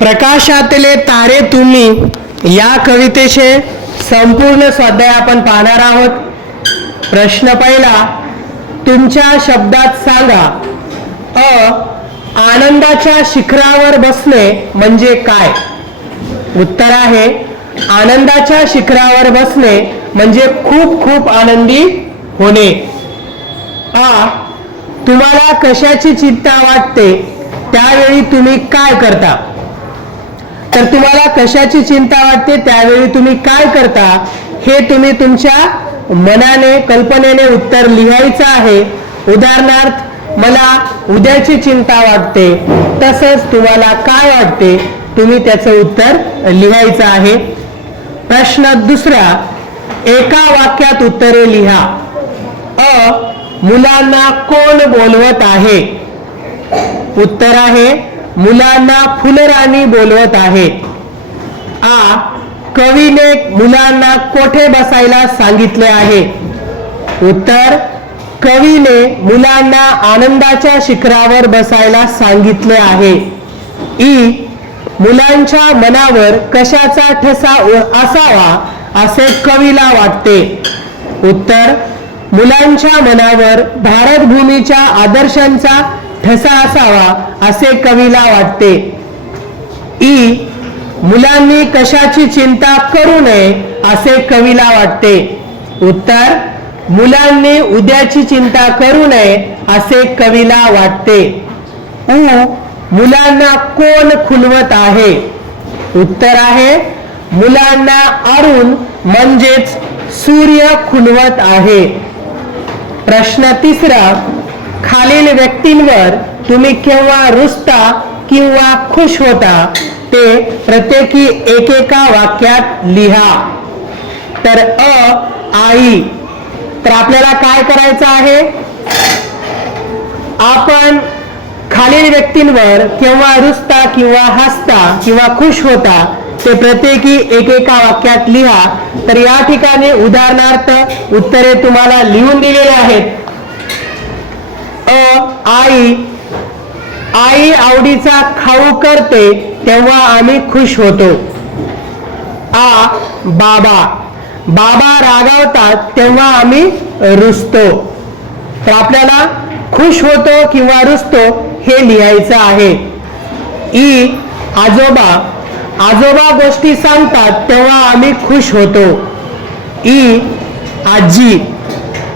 प्रकाशातले तारे तुम्ही या कवितेचे संपूर्ण स्वाध्याय आपण पाहणार आहोत. प्रश्न पहिला तुमच्या शब्दात सांगा अ आनंदाच्या शिखरावर बसणे म्हणजे काय? उत्तर आहे आनंदाच्या शिखरावर बसणे म्हणजे खूप खूप आनंदी होणे. आ तुम्हाला कशाची चिंता वाटते? त्यावेळी तुम्ही काय करता? तर तुम्हाला कशाची चिंता वाटते त्यावेळी तुम्ही काय करता हे तुम्ही तुमच्या मनाने कल्पनेने उत्तर लिहायचं आहे. उदाहरणार्थ मला उद्याची चिंता वाटते तसंच तुम्हाला काय वाटते तुम्ही त्याचं उत्तर लिहायचं आहे. प्रश्न दुसरा एका वाक्यात उत्तरे लिहा. अ मुलांना कोण बोलवत आहे? उत्तर आहे मुलांना फुलराणी बोलवत आहे आ कवीने मुलांना कोठे बसायला सांगितले आहे? उत्तर कवीने मुलांना आनंदाच्या शिखरावर बसायला सांगितले आहे. ई मुलांच्या मनावर कशाचा ठसा असावा असे कवीला वाटते. उत्तर मुलांच्या मनावर भारतभूमीच्या आदर्शांचा ठसा असावा असे कवीला वाटते. ई मुलांनी कशाची चिंता करू नये असे कवीला वाटते. उत्तर मुलांनी उद्याची चिंता करू नये असे कवीला वाटते. उ मुलांना कोण खुलवत आहे? उत्तर आहे मुलांना अरुण म्हणजेच सूर्य खुलवत आहे. प्रश्न तिसरा खालील व्यक्तींवर तुम्ही केव्हा रुसता किंवा खुश होता ते प्रत्येकी एकेका वाक्यात लिहा. तर अ आई तर आपल्याला काय करायचं आहे? आपण खालील व्यक्तींवर केव्हा रुसता किंवा हसता किंवा खुश होता ते प्रत्येकी एकेका वाक्यात लिहा. तर या ठिकाणी उदाहरणार्थ उत्तरे तुम्हाला लिहून दिलेले आहेत. अ आई. आई आवडीचा खाऊ करते तेव्हा आम्ही खुश होतो. आ बाबा. बाबा रागावतात तेव्हा आम्ही रुसतो. तर आपल्याला खुश होतो किंवा रुसतो हे लिहायचं आहे. ई आजोबा. आजोबा गोष्टी सांगतात तेव्हा आम्ही खुश होतो. ई आजी.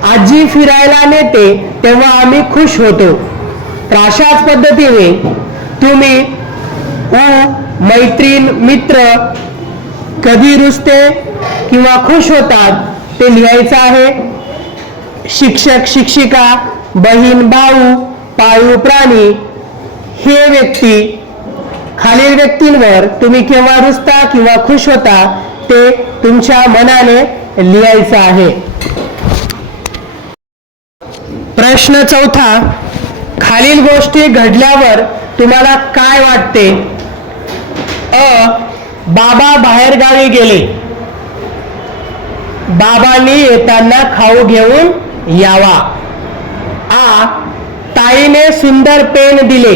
आजी फिरायला नेते तेव्हा आम्ही खुश होतो. तर अशाच पद्धतीने तुम्ही उ मैत्रीण मित्र कधी रुजते किंवा खुश होतात ते लिहायचं आहे. शिक्षक शिक्षिका बहीण भाऊ पाळीव प्राणी हे व्यक्ती खालील व्यक्तींवर तुम्ही केव्हा रुजता किंवा खुश होता ते तुमच्या मनाने लिहायचं आहे. प्रश्न चौथा खालील गोष्टी घडल्यावर तुम्हाला काय वाटते? अ बाबा बाहेर गावी गेले. बाबांनी येताना खाऊ घेऊन यावा. आ ताईने सुंदर पेन दिले.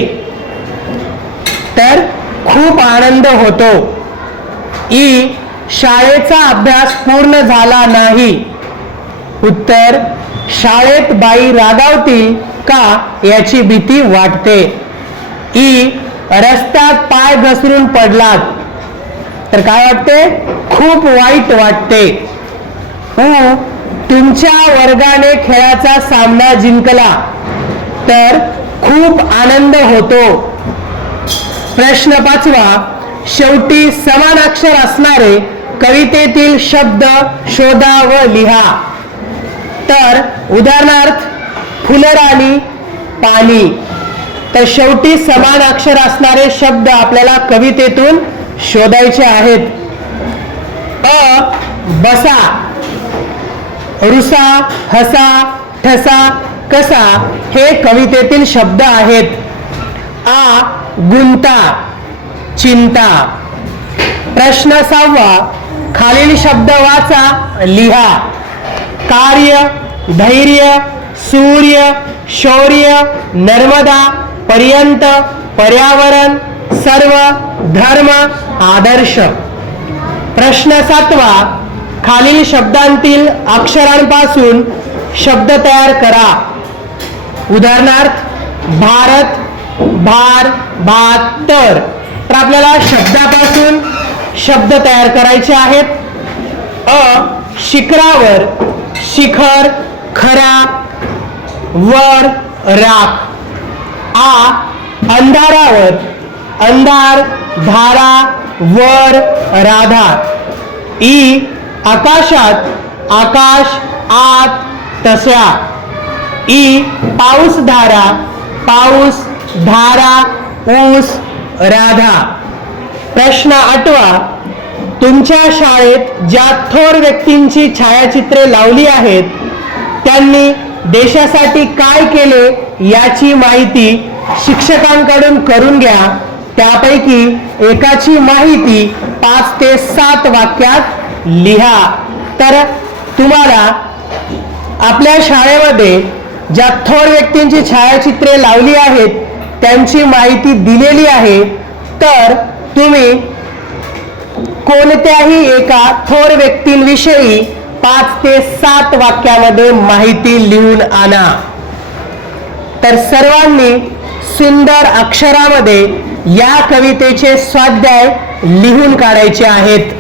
तर खूप आनंद होतो. ई शाळेचा अभ्यास पूर्ण झाला नाही. उत्तर शाळेत बाई रागावतील का याची भीती वाटते. ई रस्त्यात पाय घसरून पडलात. तर काय वाटते? खूप वाईट वाटते. तुमच्या वर्गाने खेळाचा सामना जिंकला तर खूप आनंद होतो. प्रश्न पाचवा शेवटी समान अक्षर असणारे कवितेतील शब्द शोधा व लिहा. तर उदाहरणार्थ फुलराणी पाणी. तर शेवटी समान अक्षर असणारे शब्द आपल्याला कवितेतून शोधायचे आहेत. अ बसा रुसा हसा ठसा कसा हे कवितेतील शब्द आहेत. आ गुंता चिंता. प्रश्न सहावा खालील शब्द वाचा लिहा. कार्य धैर्य सूर्य शौर्य नर्मदा पर्यंत पर्यावरण सर्व धर्म आदर्श. प्रश्न सातवा खालील शब्दांतील अक्षरांपासून शब्द तयार करा. उदाहरणार्थ भारत भार भात तर. तर आपल्याला शब्दापासून शब्द तयार करायचे आहेत. अ शिखरावर शिखर खरा वर राख. आ अंधारावर. अंधार धारा वर राधा. ई आकाशात आकाश आत तस्या. ई पाऊस धारा. पाऊस धारा ऊस राधा. प्रश्न आठवा. तुमच्या शाळेत ज्या थोर व्यक्तींची छायाचित्रे लावली आहेत त्यांनी देशासाठी काय केले याची माहिती शिक्षकांकडून करून घ्या. त्यापैकी एकाची माहिती पाच ते सात वाक्यात लिहा. तर तुम्हाला आपल्या शाळेमध्ये ज्या थोर व्यक्तींची छायाचित्रे लावली आहेत त्यांची माहिती दिलेली आहे तर तुम्ही कोणत्याही एका थोर व्यक्तींविषयी पाच ते सात वाक्यामध्ये माहिती लिहून आणा. तर सर्वांनी सुंदर अक्षरामध्ये या कवितेचे स्वाध्याय लिहून काढायचे आहेत.